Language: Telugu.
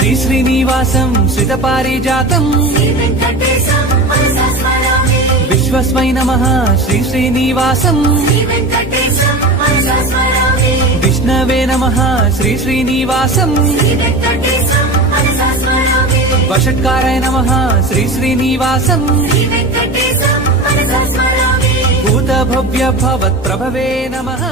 శ్రీ శ్రీనివాసం శ్రిత పారిజాతం విశ్వస్మై నమః శ్రీ శ్రీనివాసం విష్ణవే నమః శ్రీ శ్రీనివాసం వషట్కారాయ నమః శ్రీ శ్రీనివాసం భూత భవ్య భవత్ ప్రభవే నమః